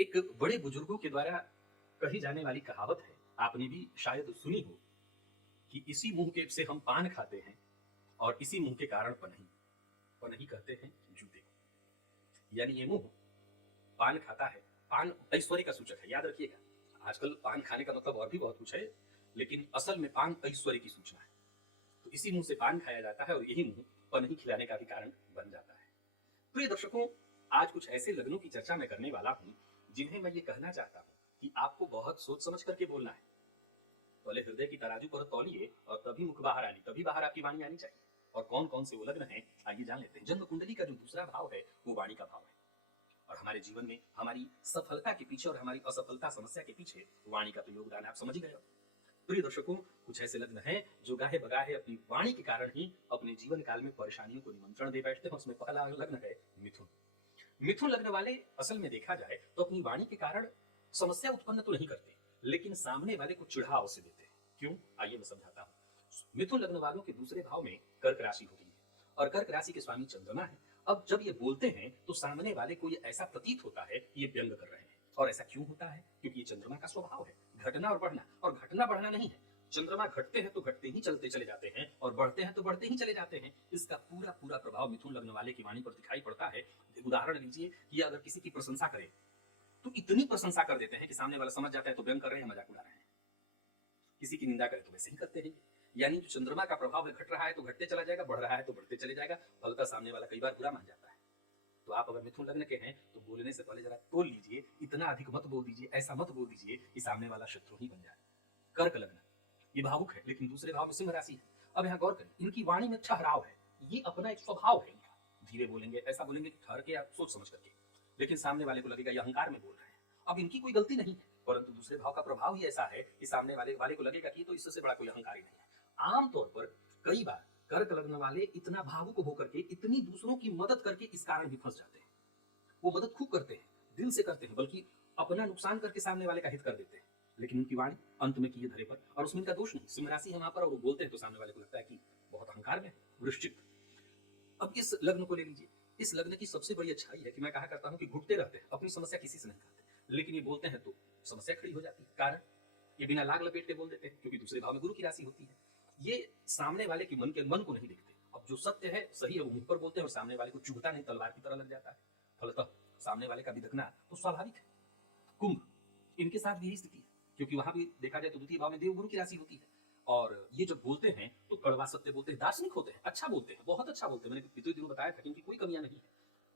एक बड़े बुजुर्गों के द्वारा कही जाने वाली कहावत है, आपने भी शायद सुनी हो कि इसी मुंह के से हम पान खाते हैं और इसी मुंह के कारण पनही पनही कहते हैं जूते को। यानी ये मुंह पान खाता है। पान ऐश्वर्य का सूचक है, याद रखिएगा। आजकल पान खाने का मतलब और भी बहुत कुछ है, लेकिन असल में पान ऐश्वर्य की सूचना है। तो इसी मुंह से पान खाया जाता है और यही मुंह पनही खिलाने का भी कारण बन जाता है। प्रिय दर्शकों, आज कुछ ऐसे लग्नों की चर्चा मैं करने वाला हूं जिन्हें मैं ये कहना चाहता हूं कि आपको बहुत सोच समझ करके बोलना है। पहले हृदय की तराजू पर तौलिए और तभी मुख बाहर आनी, तभी बाहर आपकी वाणी आनी चाहिए। और कौन कौन से वो लग्न हैं, आइए जान लेते हैं। जन्म कुंडली का जो दूसरा भाव है वो वाणी का भाव है। और हमारे जीवन में हमारी सफलता के पीछे और हमारी असफलता समस्या के पीछे वाणी का तो योगदान है, आप समझ ही गए। प्रिय दर्शकों, कुछ ऐसे लग्न हैं जो गाहे बगाहे अपनी वाणी के कारण ही अपने जीवन काल में परेशानियों को निमंत्रण दे बैठते हैं। उसमें पहला लग्न है मिथुन। मिथुन लग्न वाले असल में देखा जाए तो अपनी वाणी के कारण समस्या उत्पन्न तो नहीं करते, लेकिन सामने वाले को चिढ़ा अवश्य देते हैं। क्यों, आइए मैं समझाता हूँ। मिथुन लग्न वालों के दूसरे भाव में कर्क राशि होती है और कर्क राशि के स्वामी चंद्रमा है। अब जब ये बोलते हैं तो सामने वाले को ये ऐसा प्रतीत होता है कि ये व्यंग कर रहे हैं। और ऐसा क्यों होता है? क्योंकि ये चंद्रमा का स्वभाव है, घटना और बढ़ना। और घटना बढ़ना नहीं है, चंद्रमा घटते हैं तो घटते ही चलते चले जाते हैं और बढ़ते हैं तो बढ़ते ही चले जाते हैं। इसका पूरा पूरा प्रभाव मिथुन लग्न वाले की वाणी पर दिखाई पड़ता है। उदाहरण लीजिए कि अगर किसी की प्रशंसा करें तो इतनी प्रशंसा कर देते हैं कि सामने वाला समझ जाता है तो व्यंग कर रहे हैं, मजाक उड़ा रहे हैं। किसी की निंदा करें तो वैसे ही करते हैं। यानी जो चंद्रमा का प्रभाव है, घट रहा है तो घटते चला जाएगा, बढ़ रहा है तो बढ़ते चले जाएगा। फलता सामने वाला कई बार बुरा मान जाता है। तो आप अगर मिथुन लग्न के हैं तो बोलने से पहले जरा तोल लीजिए, इतना अधिक मत बोल दीजिए, ऐसा मत बोल दीजिए कि सामने वाला शत्रु ही बन जाए। कर्क लग्न, ये भावुक है लेकिन दूसरे भाव में सिंह राशि है। अब यहाँ गौर करें, इनकी वाणी में ठहराव है, ये अपना एक स्वभाव है इनका। धीरे बोलेंगे, ऐसा बोलेंगे ठहर के या सोच समझ करके, लेकिन सामने वाले को लगेगा ये अहंकार में बोल रहे हैं। अब इनकी कोई गलती नहीं है, परंतु दूसरे भाव का प्रभाव ही ऐसा है कि सामने वाले को लगेगा कि तो इससे बड़ा कोई अहंकार ही नहीं है। आमतौर पर कई बार कर्क लग्न वाले इतना भावुक होकर के, इतनी दूसरों की मदद करके इस कारण भी फंस जाते हैं। वो मदद खूब करते हैं, दिल से करते हैं, बल्कि अपना नुकसान करके सामने वाले का हित कर देते हैं। लेकिन उनकी वाणी अंत में किए धरे पर, और उसमें इनका दोष नहीं, सिंह राशि है वहां पर और वो बोलते हैं तो सामने वाले को लगता है कि बहुत अहंकार में। वृश्चिक, अब इस लग्न को ले लीजिए। इस लग्न की सबसे बड़ी अच्छाई है कि मैं कहा करता हूं कि घुटते रहते हैं, अपनी समस्या किसी से नहीं कहते, लेकिन ये बोलते हैं तो समस्या खड़ी हो जाती है। कारण ये बिना लाग लपेट के बोल देते हैं, क्योंकि दूसरे भाव में गुरु की राशि होती है। ये सामने वाले के मन को नहीं देखते। अब जो सत्य है, सही है, वो मुंह पर बोलते हैं और सामने वाले को चुभता नहीं, तलवार की तरह लग जाता है। फलतः सामने वाले का बिदकना तो स्वाभाविक है। कुंभ, इनके साथ भी यही स्थिति है, क्योंकि वहां भी देखा जाए तो द्वितीय भाव में देव गुरु की राशि होती है। और ये जब बोलते हैं तो कड़वा सत्य बोलते हैं, दार्शनिक होते हैं, अच्छा बोलते हैं, बहुत अच्छा बोलते हैं। मैंने पिछले दिनों बताया था कि इनकी कोई कमियां नहीं है,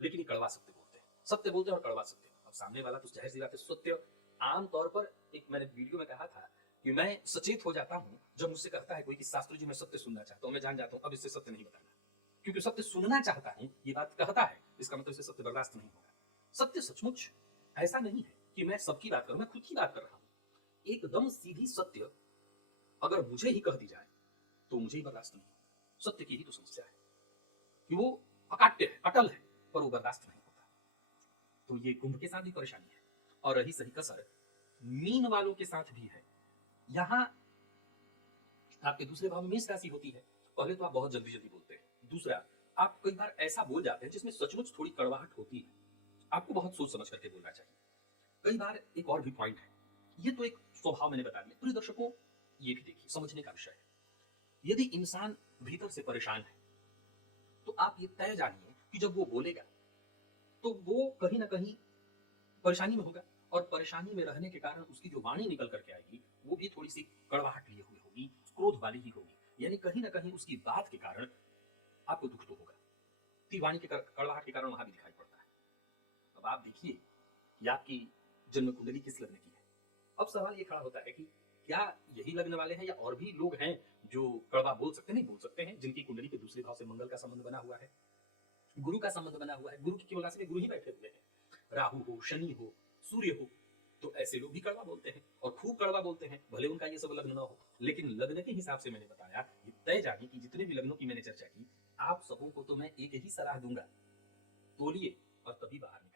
लेकिन ये कड़वा सत्य बोलते हैं, सत्य बोलते हैं और कड़वा सत्य। अब सामने वाला तो जाहिर सी बात है सत्य। आमतौर पर एक मैंने वीडियो में कहा था कि मैं सचेत हो जाता हूं जब मुझसे कहता है कोई कि शास्त्री जी मैं सत्य सुनना चाहता हूं। मैं जान जाता हूं अब इससे सत्य नहीं बताना, क्योंकि सत्य सुनना चाहता है, ये बात कहता है, इसका मतलब इसे सत्य बर्दाश्त नहीं होगा। सत्य सचमुच ऐसा नहीं है कि मैं सबकी बात करूं, मैं खुद की बात कर रहा हूं। एकदम सीधी सत्य अगर मुझे ही कह दी जाए तो मुझे ही बर्दाश्त नहीं होगा। सत्य की ही तो समस्या है कि वो अकाट्य है, अटल है, पर वो बर्दाश्त नहीं होता। तो ये कुंभ के साथ भी परेशानी है। और रही सही कसर मीन वालों के साथ भी है। यहां आपके दूसरे भाव में मेष राशि होती है। पहले तो आप बहुत जल्दी जल्दी बोलते हैं, दूसरा आप कई बार ऐसा बोल जाते हैं जिसमें सचमुच थोड़ी कड़वाहट होती है। आपको बहुत सोच समझ करके बोलना चाहिए। कई बार एक और भी पॉइंट है, ये तो एक स्वभाव मैंने बता दिया। प्रिय दर्शकों, ये भी देखिए, समझने का विषय है। यदि इंसान भीतर से परेशान है तो आप ये तय जानिए कि जब वो बोलेगा तो वो कहीं ना कहीं परेशानी में होगा, और परेशानी में रहने के कारण उसकी जो वाणी निकल करके आएगी वो भी थोड़ी सी कड़वाहट लिए हुई होगी, क्रोध वाली ही होगी। यानी कहीं ना कहीं उसकी बात के कारण आपको दुख तो होगा। वाणी के कड़वाहट के कारण वहां भी दिखाई पड़ता है। अब आप देखिए कि आपकी जन्म कुंडली किस लग्न की है। अब सवाल ये खड़ा होता है कि क्या यही लग्न वाले हैं या और भी लोग हैं जो कड़वा बोल सकते हैं? नहीं बोल सकते हैं, जिनकी कुंडली के दूसरे भाव से मंगल का संबंध बना हुआ है, गुरु का संबंध बना हुआ है। गुरु की केवल राशि में गुरु ही बैठे हुए हैं। राहु हो, शनि हो, सूर्य हो, तो ऐसे लोग भी कड़वा बोलते हैं और खूब कड़वा बोलते हैं, भले उनका ये सब लग्न ना हो। लेकिन लग्न के हिसाब से मैंने बताया, ये तय जानिए कि जितने भी लग्नों की मैंने चर्चा की, आप सबों को तो मैं एक ही सलाह दूंगा, तोलिए और तभी बाहर निकलिए।